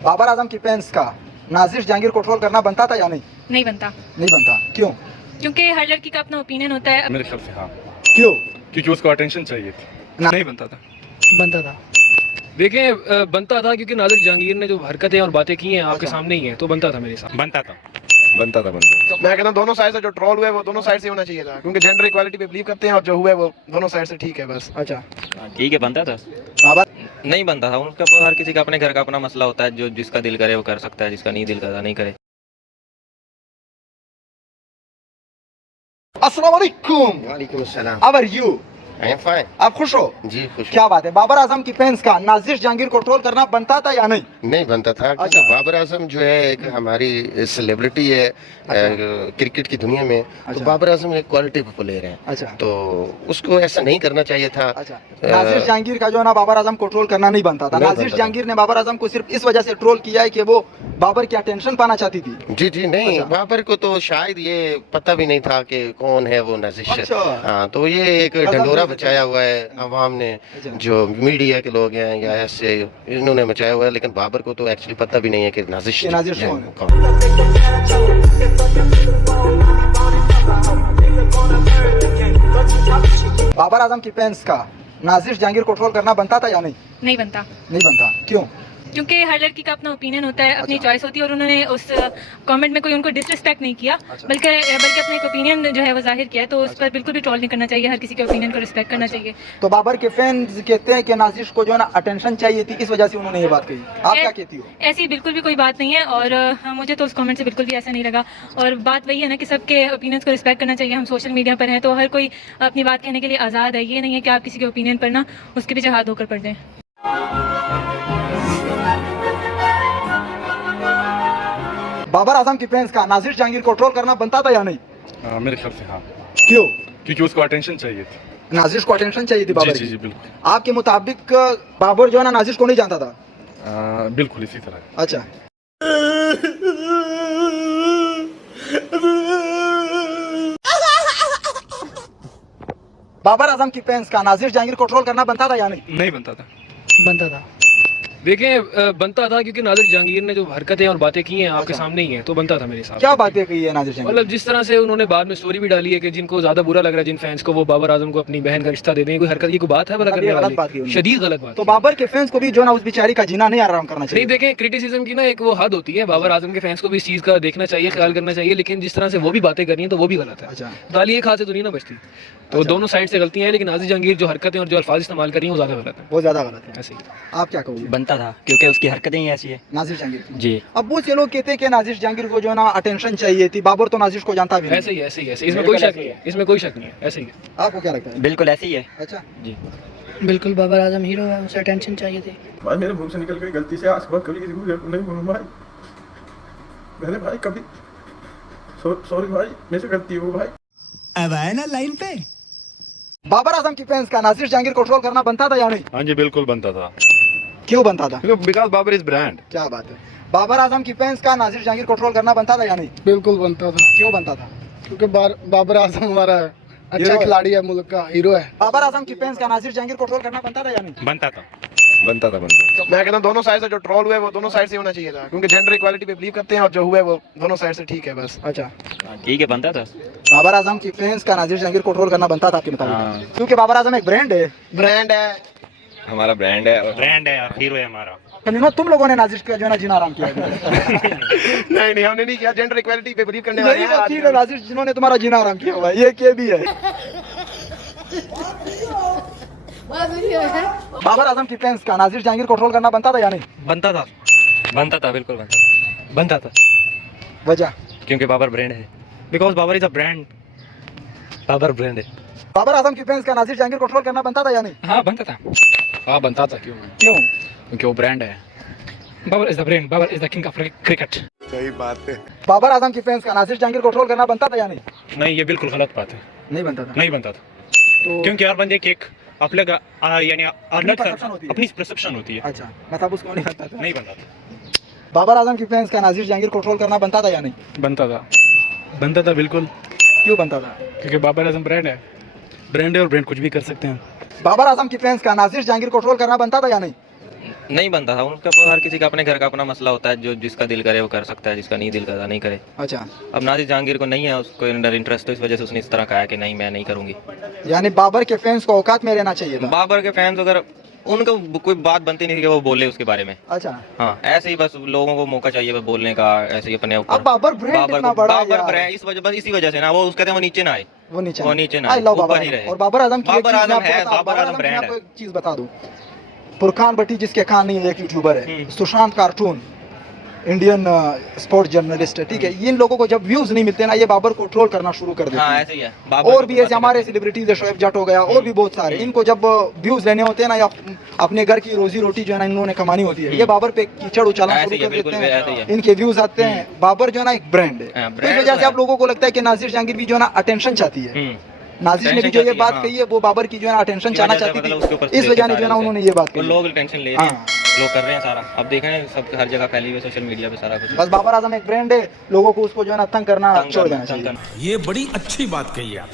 बाबर आजम की फैंस का नाजिर जहांगीर को ट्रोल करना बनता था या नहीं? नहीं बनता। नहीं बनता, क्यों? क्योंकि हर लड़की का अपना ओपिनियन होता है। मेरे ख्याल से हाँ, क्यों? क्योंकि उसको अटेंशन चाहिए थी। ना- नहीं बनता था। बनता था। देखें बनता था क्योंकि नादिर जहांगीर ने जो हरकतें और बातें की हैं आपके अच्छा। सामने ही हैं, तो बनता था मेरे साथ। बनता था बनता था बनता था। मैं कहता हूँ दोनों साइड से जो ट्रोल हुआ है वो दोनों साइड से होना चाहिए था, क्योंकि जेंडर इक्वालिटी पे बिलीव करते हैं और जो हुआ है वो दोनों साइड से ठीक है बस। अच्छा, ठीक है, बनता था। बाबर नहीं बनता था। उनका हर किसी का अपने घर का अपना मसला होता है, जो जिसका दिल करे वो कर सकता है, जिसका नहीं दिल करता नहीं करे। अस्सलाम वालेकुम। वालेकुम अस्सलाम। How are you? I am fine. आप खुश हो? जी खुश। क्या बात है, बाबर आजम की फैंस का नाजिर जहांगीर को ट्रोल करना बनता था या नहीं? नहीं बनता था। अच्छा। बाबर आजम जो है एक हमारी सेलिब्रिटी है क्रिकेट की दुनिया में। अच्छा। तो बाबर आजम एक क्वालिटी प्लेयर है, अच्छा तो उसको ऐसा नहीं करना चाहिए था। अच्छा, नाजिर जहांगीर का जो है ना बाबर आजम को ट्रोल करना नहीं बनता था। नहीं नाजिर बनता था। जहांगीर ने बाबर आजम को सिर्फ इस वजह से ट्रोल किया है कि वो बाबर की अटेंशन पाना चाहती थी। जी जी नहीं, अच्छा। बाबर को तो शायद ये पता भी नहीं था कि कौन है वो नाजिश। अच्छा। हाँ, तो ये एक गजब ढंढोरा गजब। मचाया हुआ है अवाम ने, अच्छा। जो मीडिया के लोग हैं या ऐसे इन्होंने मचाया हुआ है, लेकिन बाबर को तो एक्चुअली पता भी नहीं है कि नाजिश ये नाजिश है कौन है? कौन। बाबर आजम की फैंस का नाजिर जहांगीर को ट्रोल करना बनता था या नहीं? नहीं बनता। नहीं बनता, क्यों? क्योंकि हर लड़की का अपना ओपिनियन होता है, अपनी अच्छा। चॉइस होती है, और उन्होंने उस कमेंट में कोई उनको डिसरिस्पेक्ट नहीं किया, अच्छा। बल्कि अपना एक ओपिनियन जो है वो जाहिर किया है। तो उस पर बिल्कुल भी ट्रोल नहीं करना चाहिए, हर किसी के ओपिनियन को रिस्पेक्ट करना चाहिए। तो बाबर के फैंस कहते हैं कि नाजिर को जो है ना अटेंशन चाहिए थी, इस वजह से उन्होंने ये बात कही। आप क्या कहती हो? ऐसी बिल्कुल भी कोई बात नहीं है, और मुझे तो उस कमेंट से बिल्कुल भी ऐसा नहीं लगा। और बात वही है ना कि सबके ओपिनियंस को रिस्पेक्ट करना चाहिए। हम सोशल मीडिया पर हैं तो हर कोई अपनी बात कहने के लिए आज़ाद है। ये नहीं है कि आप किसी के ओपिनियन पर ना उसके पीछे हाथ धोकर पड़ जाएं। बाबर आजम की फैंस का नाजिर जहांगीर को ट्रोल करना बनता था या नहीं? मेरे ख्याल से हाँ, क्यों? क्योंकि उसको अटेंशन चाहिए थी। नाजिर को अटेंशन चाहिए थी जी बाबर जी की। जी बिल्कुल। आपके मुताबिक बाबर जो है ना नाजिर को नहीं जानता था? बिल्कुल इसी तरह। अच्छा, बाबर आजम की फैंस का नाजिर जहांगीर को ट्रोल करना बनता था या नहीं? नहीं बनता था। बनता था। देखें बनता था क्योंकि नादिर जहांगीर ने जो हरकतें और बातें की हैं आपके अच्छा। सामने ही हैं, तो बनता था मेरे साथ। क्या बातें कही है नाजिर जहांगीर? मतलब जिस तरह से उन्होंने बाद में स्टोरी भी डाली है कि जिनको ज्यादा बुरा लग रहा है, जिन फैंस को, वो बाबर आजम को अपनी बहन का रिश्ता दे दें, कोई हरकत की कोई बात है भला मतलब करने ये गलत वाली? बात की उन्होंने। शदीद गलत बात तो है। बाबर के फैंस को भी जो ना उस बेचारी का जीना नहीं आराम करना नहीं, चाहिए। देखें क्रिटिसिज्म की ना एक वो हद होती है। बाबर आजम के फैंस को भी इस चीज का देखना चाहिए, ख्याल करना चाहिए, लेकिन जिस तरह से वो भी बातें कर रही हैं तो वो भी गलत है। अच्छा, दाली एक हाथ से तो नहीं ना बचती। तो अच्छा। दोनों साइड से गलतियां हैं, लेकिन नाजिर जहांगीर जो हरकतें और जो अल्फाज इस्तेमाल कर रही हैं वो ज्यादा गलत है। वो ज्यादा गलत है। ऐसे ही। आप क्या कहोगे बनता था क्योंकि उसकी हरकतें ही ऐसी है। नाजिर जहांगीर की? जी। अब बहुत से लोग कहते हैं कि नाजिर जहांगीर को जो है ना अटेंशन चाहिए थी। बाबर तो नाजिर को जानता भी नहीं। ऐसे ही ऐसे ही ऐसे ही। इसमें कोई शक नहीं है, इसमें कोई शक नहीं है, ऐसे ही है। आपको क्या लगता है? बिल्कुल ऐसी ही है। अच्छा, जी। बिल्कुल बाबर आजम हीरो है, उसे अटेंशन चाहिए थी। भाई मेरे मुंह से निकल गई गलती से, आज के बाद कभी किसी को नहीं बोलूँ भाई। मैंने भाई कभी सॉरी भाई, मेरे से गलती हो भाई। अब आए ना लाइन पे। बाबर आजम की फैंस का नाजिर जहांगीर को ट्रोल करना बनता था या नहीं? हाँ जी बिल्कुल बनता था। क्यों बनता था? Because Babar is brand. क्या बात है, बाबर आजम की फैंस का नाजिर जहांगीर को ट्रोल करना बनता था या नहीं? बिल्कुल बनता था, क्यों बनता था? क्योंकि बाबर आजम हमारा अच्छा हीरो है। खिलाड़ी है, मुल्क का हीरो है। बाबर आजम की फैंस का नाजिर जहांगीर को ट्रोल करना बनता था या नहीं? बनता था बनता था बनता था। मैं कहता हूँ दोनों साइड से जो ट्रोल हुआ है वो दोनों साइड से होना चाहिए था, क्योंकि जेंडर इक्वालिटी पे बिलीव करते हैं और जो हुआ है वो दोनों साइड से ठीक है बस। अच्छा, ठीक है, बनता था। बाबर आजम की फैंस का नाजिर जहांगीर को ट्रोल करना बनता था आपके मुताबिक? हाँ। क्योंकि बाबर आजम एक ब्रांड है। ब्रांड है, हमारा ब्रांड है। ब्रांड है यार, हीरो है हमारा। तुम लोगों ने नाजिर का जो है ना जीना आराम किया है। नहीं हमने नहीं किया। जेंडर इक्वालिटी पे बिलीव करने वाले यही हैं वो चीज़ है नाजिर जिन्होंने तुम्हारा जीना आराम किया हुआ है, ये के भी है। बाबर आजम की फैंस का नाजिर जहांगीर को ट्रोल करना बनता था या नहीं? बनता था। बनता था, बिल्कुल बनता था। बनता था वजह? क्योंकि बाबर ब्रांड है। Because Babar is a brand. Babar brand है। बाबर आजम की फैंस का नाजिर जहांगीर को ट्रोल करना बनता था या नहीं? हाँ बनता था। हाँ बनता था। क्यों? क्यों? क्योंकि वो ब्रांड है। Babar is the brand, Babar is the king of cricket. सही बात है। बाबर आजम की फैंस का नाजिर जहांगीर को ट्रोल करना बनता था या नहीं? नहीं, ये बिल्कुल गलत बात है। नहीं बनता था। नहीं बनता था, तो क्योंकि हर बंदे की एक अपने यानी अपनी perception होती है। अपनी परसेप्शन होती है। अच्छा, मतलब उसको नहीं बनता था। नहीं बनता था। बाबर आजम की फैंस का नाजिर जहांगीर को ट्रोल करना बनता था या नहीं? बनता था बिल्कुल, क्यों बनता था? क्योंकि बाबर आजम ब्रांड है। ब्रांड है और ब्रांड कुछ भी कर सकते हैं। बाबर आजम की फैंस का नाजिर जहांगीर को ट्रोल करना बनता था या नहीं? नहीं बनता था उनका। हर किसी का अपने घर का अपना मसला होता है, जो जिसका दिल करे वो कर सकता है, जिसका नहीं दिल करता नहीं करे। अच्छा, अब नाजिर जहांगीर को नहीं है उसको अंदर इंटरेस्ट, तो इस वजह से उसने इस तरह कहा कि नहीं मैं नहीं करूंगी। यानी बाबर के फैंस को औकात में रहना चाहिए था। बाबर के फैंस अगर उनको कोई बात बनती नहीं थी कि वो बोले उसके बारे में। अच्छा, हाँ, ऐसे ही बस लोगों को मौका चाहिए बस बोलने का, ऐसे ही अपने ऊपर। अब बाबर ब्रांड इतना बड़ा है बाबर यार। ब्रांड इस वजह, बस इसी वजह से ना वो कहते हैं वो नीचे ना आए, वो नीचे ना आई लव ऊपर बाबर ही आजम। रहे। और बाबर आजम की एक बाबर चीज़ आजम मैं आपको है, बता- बाबर आजम मैं ब्रांड आपको है। एक चीज बता दूं, फुरकान भट्टी जिसके खान नहीं है, एक यूट्यूबर है, Sushant cartoon Indian sports journalist है, ठीक है। इन लोगों को जब व्यूज नहीं मिलते ना, ये बाबर को ट्रोल करना शुरू कर देते हाँ हैं। ऐसे ही है। बाबर और को भी बातें ऐसे हमारे करते हैं। सेलिब्रिटीज है, शोएब जट हो गया, और भी बहुत सारे, इनको जब व्यूज लेने होते हैं ना, या अपने घर की रोजी रोटी जो है ना इन्होंने कमानी होती है, ये बाबर पे कीचड़ उछालना ऐसे शुरू ही है, कर देते बिल्कुल ऐसे ही हैं, है। इनके व्यूज आते हैं। बाबर जो है ना एक ब्रांड है, हाँ, तो इस brand वजह तो से है। आप लोगों को लगता है कि नाजिर जहांगीर भी जो है ना अटेंशन चाहती है। नाजिर ने भी Attention जो ये चाहती है, बात हाँ। कही है, वो बाबर की जो है ना अटेंशन चाहना वजह से चाहती मतलब उसके ऊपर थी, इस वजह से जो है ना उन्होंने ये बात वो कही। लोग टेंशन ले रहे हैं, हाँ। लोग कर रहे हैं सारा। अब देख रहे हैं सब हर जगह फैली हुई सोशल मीडिया पे सारा कुछ। बस बाबर आजम एक ब्रांड है, लोगों को उसको जो है ना तंग करना छोड़ देना चाहिए। ये बड़ी अच्छी बात कही आप।